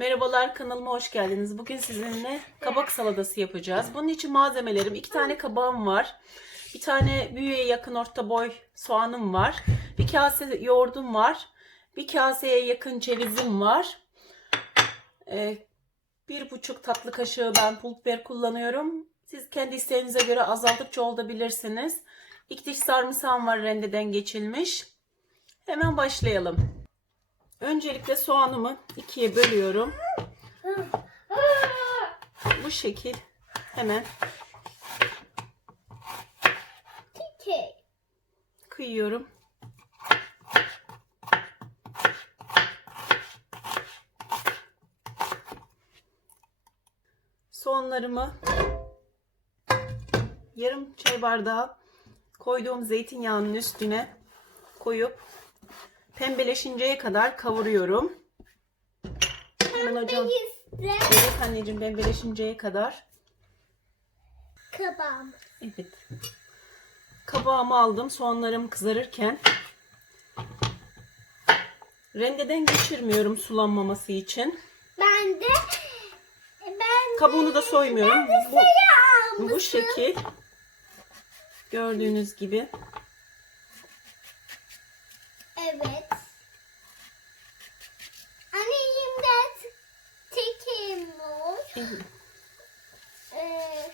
Merhabalar kanalıma hoş geldiniz. Bugün sizinle kabak salatası yapacağız. Bunun için malzemelerim iki tane kabağım var. Bir tane büyüğe yakın orta boy soğanım var. Bir kase yoğurdum var. Bir kaseye yakın cevizim var. Ee, bir buçuk tatlı kaşığı ben pul biber kullanıyorum. Siz kendi isteğinize göre azaltıp çoğaltabilirsiniz. İki diş sarımsağım var rendeden geçilmiş. Hemen başlayalım. Öncelikle soğanımı ikiye bölüyorum. Bu şekil hemen kıyıyorum. Soğanlarımı yarım çay bardağı koyduğum zeytinyağının üstüne koyup pembeleşinceye kadar kavuruyorum. Hemen hocam. Evet anneciğim pembeleşinceye kadar. kabağım. Evet. Kabağımı aldım. Soğanlarım kızarırken. Rendeden geçirmiyorum sulanmaması için. Ben de ben Kabuğunu da soymuyorum. Bu, almışım. bu şekil. Gördüğünüz gibi. Evet. Anneciğim de tekim Evet, Ee,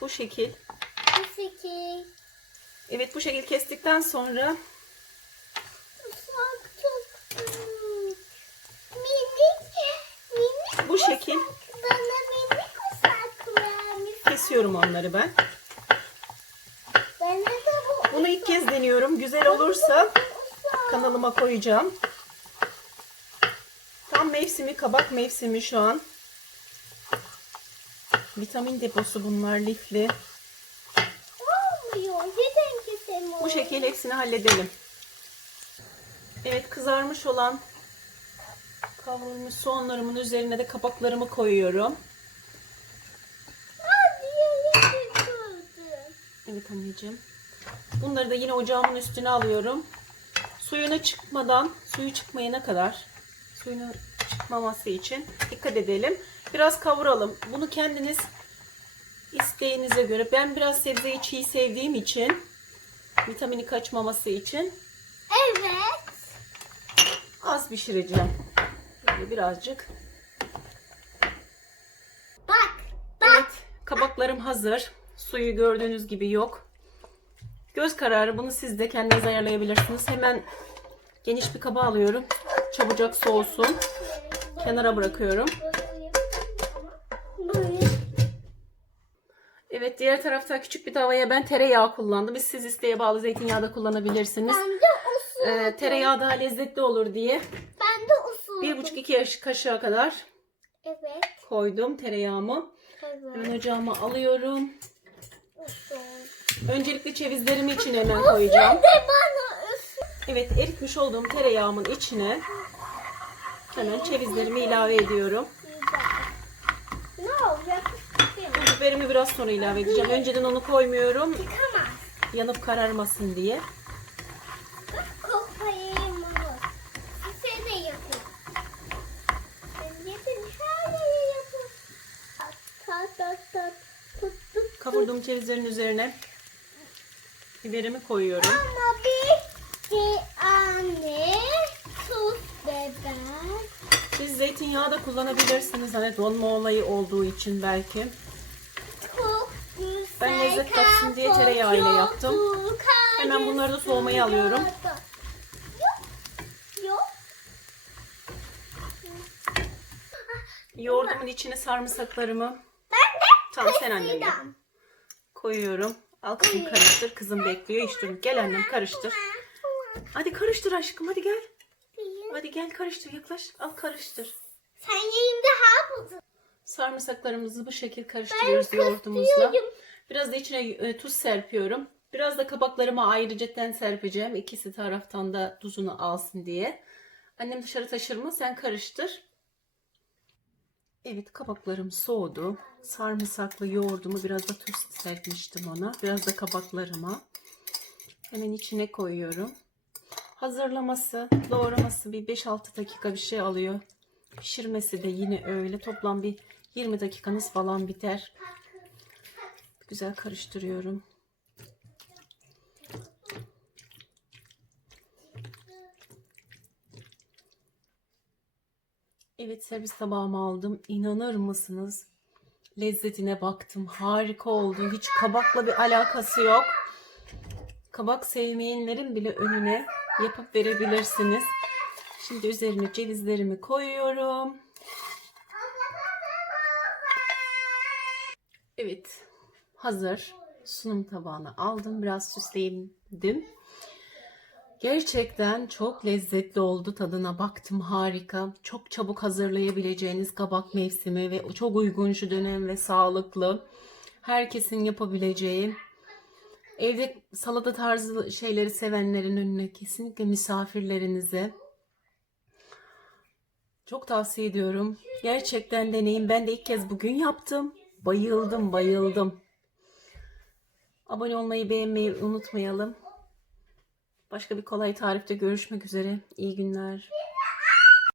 Bu şekil. Evet bu şekil kestikten sonra Ufak çok büyük. Minik. Minik bu şekil Bana minik ufak vermiş. kesiyorum onları ben. Bana da bu Bunu ilk kez deniyorum. Güzel olursa ufak. kanalıma koyacağım. Tam mevsimi, kabak mevsimi şu an. Vitamin deposu bunlar lifli. Olmuyor. Neden keselim Bu şekilde hepsini halledelim. Evet kızarmış olan kavrulmuş soğanlarımın üzerine de kabaklarımı koyuyorum. Evet anneciğim. Bunları da yine ocağımın üstüne alıyorum. Suyunu çıkmadan, suyu çıkmayana kadar suyunu çıkmaması için dikkat edelim. Biraz kavuralım. Bunu kendiniz isteğinize göre. Ben biraz sebzeyi çiğ sevdiğim için vitamini kaçmaması için Evet. az pişireceğim. Böyle birazcık. Bak. Evet, kabaklarım hazır. Suyu gördüğünüz gibi yok. Göz kararı bunu siz de kendiniz ayarlayabilirsiniz. Hemen geniş bir kaba alıyorum. Çabucak soğusun. Kenara bırakıyorum. Evet, diğer tarafta küçük bir tavaya ben tereyağı kullandım. Biz siz isteğe bağlı zeytinyağı da kullanabilirsiniz. Ben de usul. Ee, tereyağı daha lezzetli olur diye Ben de usul. bir buçuk iki kaşığa kadar Evet. koydum tereyağımı. Evet. Hemen ocağıma alıyorum. Usul. Öncelikle cevizlerimi içine hemen koyacağım. Sen de bana usul. Evet eritmiş olduğum tereyağımın içine hemen cevizlerimi ilave ediyorum. Biberimi biraz sonra ilave edeceğim. Önceden onu koymuyorum. Yanıp kararmasın diye. Kavurduğum cevizlerin üzerine biberimi koyuyorum. Ama bir de anne tuz biber. Siz zeytinyağı da kullanabilirsiniz. Hani donma olayı olduğu için belki. Çok güzel. Ben lezzet katsın diye tereyağıyla yaptım. kokuyor. Hemen bunları da soğumaya alıyorum. Yoğurdumun içine sarımsaklarımı Ben de Tamam sen annem koyuyorum. Al kızım karıştır. Kızım bekliyor. İş durun. Gel annem karıştır. Hadi karıştır aşkım hadi gel. Hadi gel karıştır yaklaş. Al karıştır. Sen yayında hafızın. Sarımsaklarımızı bu şekil karıştırıyoruz yoğurdumuzla. kısıyorum. Biraz da içine e, tuz serpiyorum. Biraz da kabaklarıma ayrıca serpeceğim. İkisi taraftan da tuzunu alsın diye. Annem dışarı taşır mı? Sen karıştır. Evet kabaklarım soğudu. Sarımsaklı yoğurdumu biraz da tuz serpmiştim ona. Biraz da kabaklarıma. Hemen içine koyuyorum. Hazırlaması, doğraması bir 5-6 dakika bir şey alıyor. Pişirmesi de yine öyle. Toplam bir 20 dakikanız falan biter. Güzel karıştırıyorum. Evet servis tabağıma aldım. İnanır mısınız? Lezzetine baktım. Harika oldu. Hiç kabakla bir alakası yok. Kabak sevmeyenlerin bile önüne yapıp verebilirsiniz. Şimdi üzerine cevizlerimi koyuyorum. Evet. Hazır. Sunum tabağına aldım. Biraz süsledim. Gerçekten çok lezzetli oldu. Tadına baktım harika. Çok çabuk hazırlayabileceğiniz kabak mevsimi ve çok uygun şu dönem ve sağlıklı. Herkesin yapabileceği. Evde salata tarzı şeyleri sevenlerin önüne kesinlikle misafirlerinize çok tavsiye ediyorum. Gerçekten deneyin. Ben de ilk kez bugün yaptım. Bayıldım, bayıldım. Abone olmayı, beğenmeyi unutmayalım. Başka bir kolay tarifte görüşmek üzere. İyi günler.